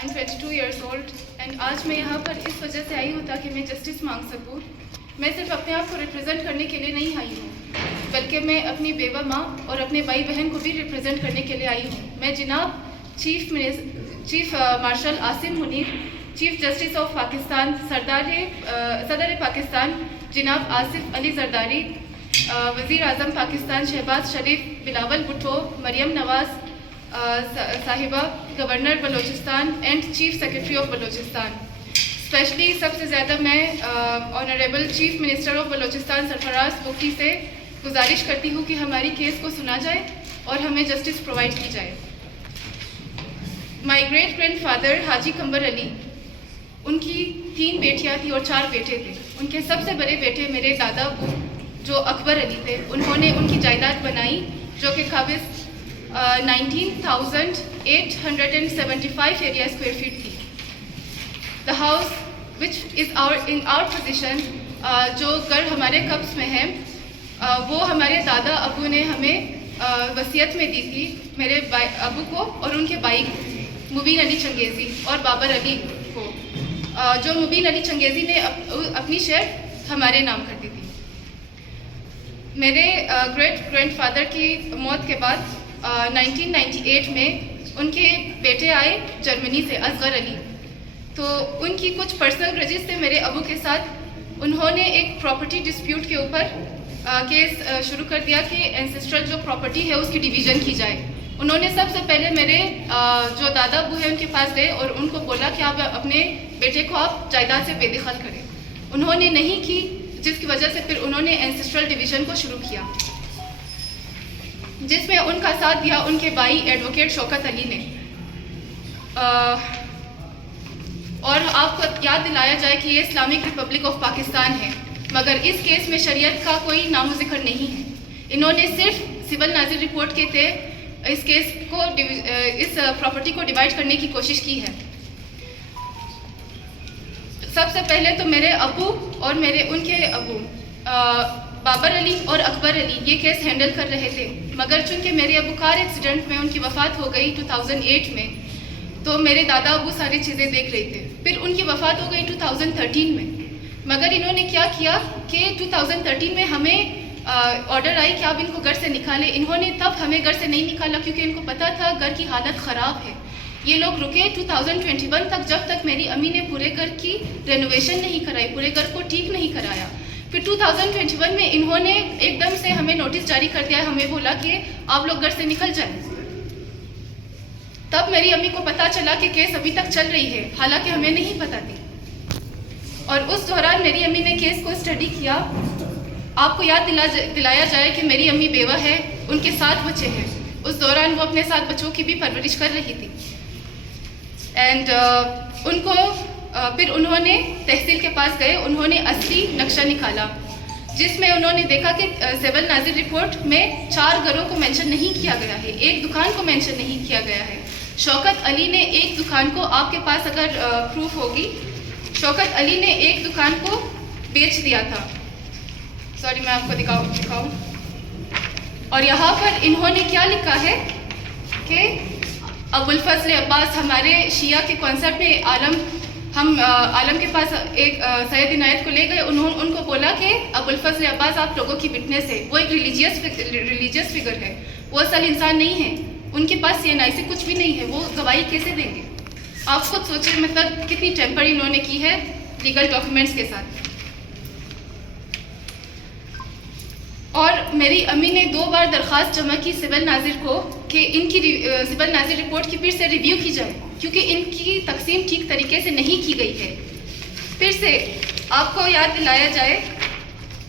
I am 22 years old and आज मैं यहाँ पर इस वजह से आई हूँ ताकि मैं जस्टिस मांग सकूँ। मैं सिर्फ अपने आप को रिप्रेजेंट करने के लिए नहीं आई हूँ, बल्कि मैं अपनी बेवा माँ और अपने भाई बहन को भी रिप्रेजेंट करने के लिए आई हूँ। मैं जनाब chief marshal Asim Munir, chief justice of Pakistan, सदर पाकिस्तान जनाब आसिफ अली जरदारी, वज़ीर आज़म पाकिस्तान शहबाज शरीफ, Bilawal Bhutto, Maryam Nawaz sahiba, governor Balochistan and chief secretary of Balochistan. Specially सबसे ज़्यादा मैं honourable chief minister of Balochistan Sarfaraz Mufti से गुजारिश करती हूँ कि हमारी केस को सुना जाए और हमें जस्टिस प्रोवाइड की जाए। माई ग्रेट ग्रैंड फादर हाजी कंबर अली, उनकी 3 बेटियाँ थी और 4 बेटे थे। उनके सबसे बड़े बेटे मेरे दादा जो अकबर अली थे, उन्होंने उनकी जायदाद बनाई जो कि काबिज 19,875 एरिया स्क्वायर फीट थी। The house which is in our position, जो घर हमारे कब्ज़ में है, वो हमारे दादा अबू ने हमें वसीयत में दी थी, मेरे अबू को और उनके भाई मुबीन अली चंगेज़ी और बाबर अली को, जो मुबीन अली चंगेज़ी ने अपनी शेयर हमारे नाम कर दी थी। मेरे ग्रेट ग्रैंड फादर की मौत के बाद 1998 में उनके बेटे आए जर्मनी से, असगर अली। तो उनकी कुछ पर्सनल ग्रजेस थे मेरे अबू के साथ। उन्होंने एक प्रॉपर्टी डिस्प्यूट के ऊपर केस शुरू कर दिया कि एंसेस्ट्रल जो प्रॉपर्टी है उसकी डिवीज़न की जाए। उन्होंने सबसे पहले मेरे जो दादा अबू हैं उनके पास गए और उनको बोला कि आप अपने बेटे को आप जायदाद से बेदखल करें। उन्होंने नहीं की, जिसकी वजह से फिर उन्होंने एंसेस्ट्रल डिवीज़न को शुरू किया, जिसमें उनका साथ दिया उनके भाई एडवोकेट शौकत अली ने। और आपको याद दिलाया जाए कि ये इस्लामिक रिपब्लिक ऑफ पाकिस्तान है, मगर इस केस में शरीयत का कोई नामो ज़िक्र नहीं है। इन्होंने सिर्फ सिविल नाजिर रिपोर्ट के तहत इस केस को इस प्रॉपर्टी को डिवाइड करने की कोशिश की है। सबसे पहले तो मेरे अबू और उनके अबू बाबर अली और अकबर अली ये केस हैंडल कर रहे थे, मगर चूँकि मेरे अबू कार एक्सीडेंट में उनकी वफ़ात हो गई 2008 में, तो मेरे दादा अबू सारी चीज़ें देख रहे थे। फिर उनकी वफ़ात हो गई 2013 में, मगर इन्होंने क्या किया कि 2013 में हमें ऑर्डर आई कि आप इनको घर से निकालें। इन्होंने तब हमें घर से नहीं निकाला क्योंकि इनको पता था घर की हालत ख़राब है। ये लोग रुके 2021 तक, जब तक मेरी अम्मी ने पूरे घर की रेनोवेशन नहीं कराई, पूरे घर को ठीक नहीं कराया। फिर 2021 में इन्होंने एकदम से हमें नोटिस जारी कर दिया, हमें बोला कि आप लोग घर से निकल जाएं। तब मेरी अम्मी को पता चला कि केस अभी तक चल रही है, हालांकि हमें नहीं पता थी। और उस दौरान मेरी अम्मी ने केस को स्टडी किया। आपको याद दिलाया जाए कि मेरी अम्मी बेवा है, उनके 7 बच्चे हैं। उस दौरान वो अपने 7 बच्चों की भी परवरिश कर रही थी। एंड उनको फिर उन्होंने तहसील के पास गए, उन्होंने असली नक्शा निकाला, जिसमें उन्होंने देखा कि सिविल नाजिर रिपोर्ट में 4 घरों को मेंशन नहीं किया गया है, एक दुकान को मेंशन नहीं किया गया है। शौकत अली ने एक दुकान को, आपके पास अगर प्रूफ होगी, शौकत अली ने एक दुकान को बेच दिया था। सॉरी, मैं आपको दिखाऊं। और यहाँ पर इन्होंने क्या लिखा है कि अबुल फजल अब्बास, हमारे शिया के कॉन्सेप्ट में हम आलम के पास एक सैयद इनायत को ले गए। उनको बोला कि अबुल फजल अब्बास आप लोगों की विटनेस है, वो एक रिलीजियस फिगर है, वो असल इंसान नहीं है, उनके पास CNI कुछ भी नहीं है, वो गवाही कैसे देंगे? आप खुद सोचिए, मतलब कितनी टेम्पर इन्होंने की है लीगल डॉक्यूमेंट्स के साथ। और मेरी अम्मी ने 2 बार दरख्वास्त जमा की सिविल नाजिर को कि इनकी सिविल नाजिर रिपोर्ट की फिर से रिव्यू की जाए, क्योंकि इनकी तकसीम ठीक तरीके से नहीं की गई है। फिर से आपको याद दिलाया जाए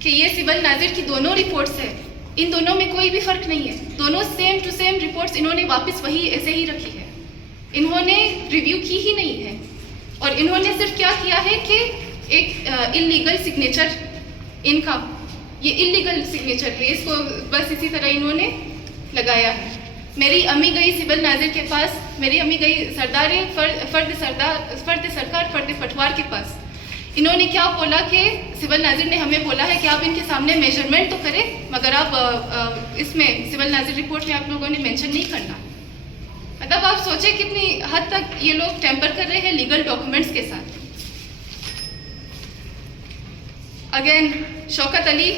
कि ये सिविल नाजिर की दोनों रिपोर्ट्स हैं, इन दोनों में कोई भी फ़र्क नहीं है, दोनों सेम टू सेम रिपोर्ट्स इन्होंने वापस वही ऐसे ही रखी है, इन्होंने रिव्यू की ही नहीं है। और इन्होंने सिर्फ क्या किया है कि एक इलीगल सिग्नेचर, इनका ये इलीगल सिग्नेचर है, इसको बस इसी तरह इन्होंने लगाया है। मेरी अम्मी गई सिविल नाजिर के पास, मेरी अम्मी गई फर्द पटवार के पास। इन्होंने क्या बोला कि सिविल नाजिर ने हमें बोला है कि आप इनके सामने मेजरमेंट तो करें, मगर आप इसमें सिविल नाजिर रिपोर्ट में आप लोगों ने मेंशन नहीं करना। مطلب آپ سوچیں کتنی حد تک یہ لوگ ٹیمپر کر رہے ہیں لیگل ڈاکومنٹس کے ساتھ. اگین شوکت علی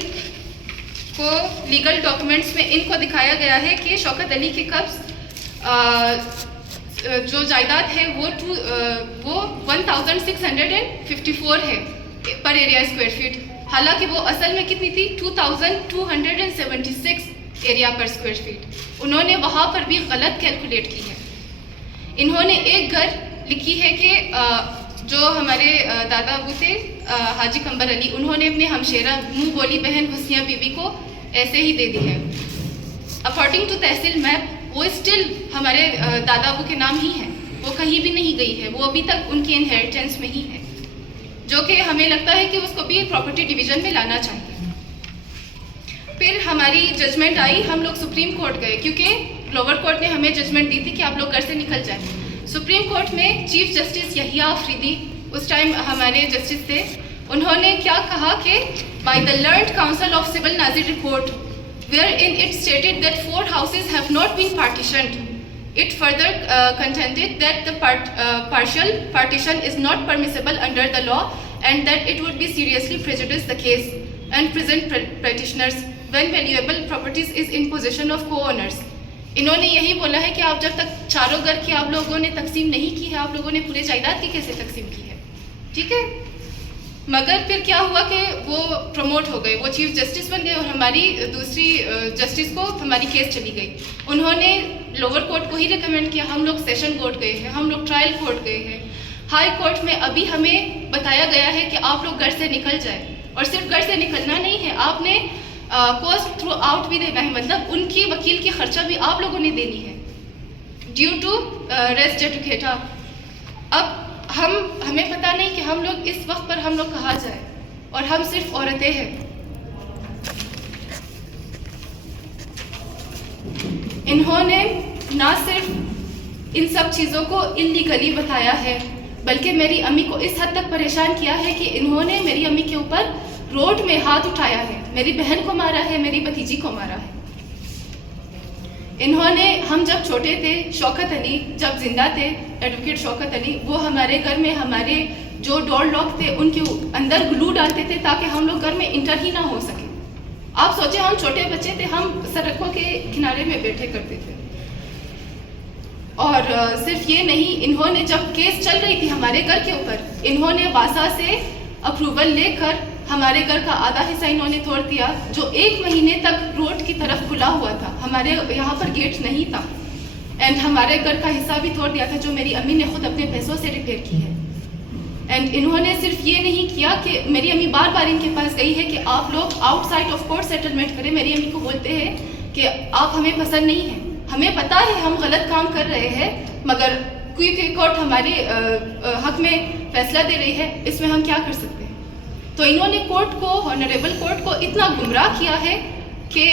کو لیگل ڈاکومنٹس میں ان کو دکھایا گیا ہے کہ شوکت علی کے قبض جو جائیداد ہے وہ 1654 ہے پر ایریا اسکوائر فٹ، حالانکہ وہ اصل میں کتنی تھی 2276 ایریا پر اسکوائر فٹ. انہوں نے وہاں پر بھی غلط کیلکولیٹ کی ہے. انہوں نے ایک گھر لکھی ہے کہ جو ہمارے دادا ابو تھے حاجی قمبر علی، انہوں نے اپنے ہمشیرہ منہ بولی بہن حسنیہ بی بی کو ایسے ہی دے دی ہے. اکارڈنگ ٹو تحصیل میپ وہ اسٹل ہمارے دادا ابو کے نام ہی ہے، وہ کہیں بھی نہیں گئی ہے، وہ ابھی تک ان کی انہیریٹنس میں ہی ہے، جو کہ ہمیں لگتا ہے کہ اس کو بھی پراپرٹی ڈویژن میں لانا چاہیے. پھر ہماری ججمنٹ آئی، ہم لوگ سپریم کورٹ گئے کیونکہ لوور کورٹ نے ہمیں ججمنٹ دی تھی کہ آپ لوگ گھر سے نکل جائیں. سپریم کورٹ میں چیف جسٹس یحییٰ آفریدی اس ٹائم ہمارے جسٹس تھے. انہوں نے کیا کہا کہ by the learned counsel of civil ناظر report where in it stated that 4 houses have not been partitioned. It further contended that the partial partition is not permissible under the law and that it would be seriously prejudice the case and present petitioners when valuable properties is in possession of co-owners. انہوں نے یہی بولا ہے کہ آپ جب تک چاروں گھر کی آپ لوگوں نے تقسیم نہیں کی ہے، آپ لوگوں نے پورے جائیداد کی کیسے تقسیم کی ہے؟ ٹھیک ہے. مگر پھر کیا ہوا کہ وہ پروموٹ ہو گئے، وہ چیف جسٹس بن گئے اور ہماری دوسری جسٹس کو ہماری کیس چلی گئی. انہوں نے لوور کورٹ کو ہی ریکمینڈ کیا. ہم لوگ سیشن کورٹ گئے ہیں، ہم لوگ ٹرائل کورٹ گئے ہیں، ہائی کورٹ میں ابھی ہمیں بتایا گیا ہے کہ آپ لوگ گھر سے نکل جائیں. اور صرف گھر سے نکلنا نہیں ہے، آپ نے کوسٹ تھرو آؤٹ بھی دینا ہے، مطلب ان کی وکیل کی خرچہ بھی آپ لوگوں نے دینی ہے ڈیو ٹو ریس جیڈوکیٹا. اب ہمیں پتہ نہیں کہ ہم لوگ اس وقت پر ہم لوگ کہاں جائیں، اور ہم صرف عورتیں ہیں. انہوں نے نہ صرف ان سب چیزوں کو انلیگلی بتایا ہے بلکہ میری امی کو اس حد تک پریشان کیا ہے کہ انہوں نے میری امی کے اوپر روڈ میں ہاتھ اٹھایا ہے، میری بہن کو مارا ہے، میری بھتیجی کو مارا ہے. انہوں نے ہم جب چھوٹے تھے، شوکت علی جب زندہ تھے، ایڈوکیٹ شوکت علی، وہ ہمارے گھر میں ہمارے جو ڈور لاک تھے ان کے اندر گلو ڈالتے تھے تاکہ ہم لوگ گھر میں انٹر ہی نہ ہو سکے. آپ سوچیں ہم چھوٹے بچے تھے، ہم سڑکوں کے کنارے میں بیٹھے کرتے تھے. اور صرف یہ نہیں، انہوں نے جب کیس چل رہی تھی ہمارے گھر کے اوپر، انہوں نے واسا سے اپروول لے کر ہمارے گھر کا آدھا حصہ انہوں نے توڑ دیا جو 1 مہینے تک روڈ کی طرف کھلا ہوا تھا. ہمارے یہاں پر گیٹ نہیں تھا، اینڈ ہمارے گھر کا حصہ بھی توڑ دیا تھا جو میری امی نے خود اپنے پیسوں سے ریپیئر کی ہے. اینڈ انہوں نے صرف یہ نہیں کیا کہ میری امی بار بار ان کے پاس گئی ہے کہ آپ لوگ out side of court settlement کریں. میری امی کو بولتے ہیں کہ آپ ہمیں پسند نہیں ہیں، ہمیں پتہ ہے ہم غلط کام کر رہے ہیں، مگر کیونکہ کورٹ ہمارے حق میں فیصلہ دے رہی ہے، اس میں ہم کیا کر سکتے ہیں. تو انہوں نے کورٹ کو، آنریبل کورٹ کو اتنا گمراہ کیا ہے کہ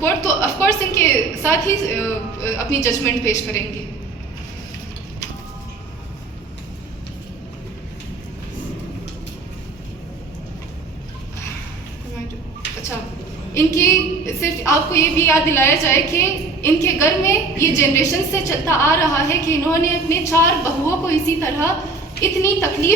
کورٹ تو آف کورس ان کے ساتھ ہی اپنی ججمنٹ پیش کریں گے. اچھا، ان کی صرف آپ کو یہ بھی یاد دلایا جائے کہ ان کے گھر میں یہ جنریشن سے چلتا آ رہا ہے کہ انہوں نے اپنے 4 بہوؤں کو اسی طرح اتنی تکلیف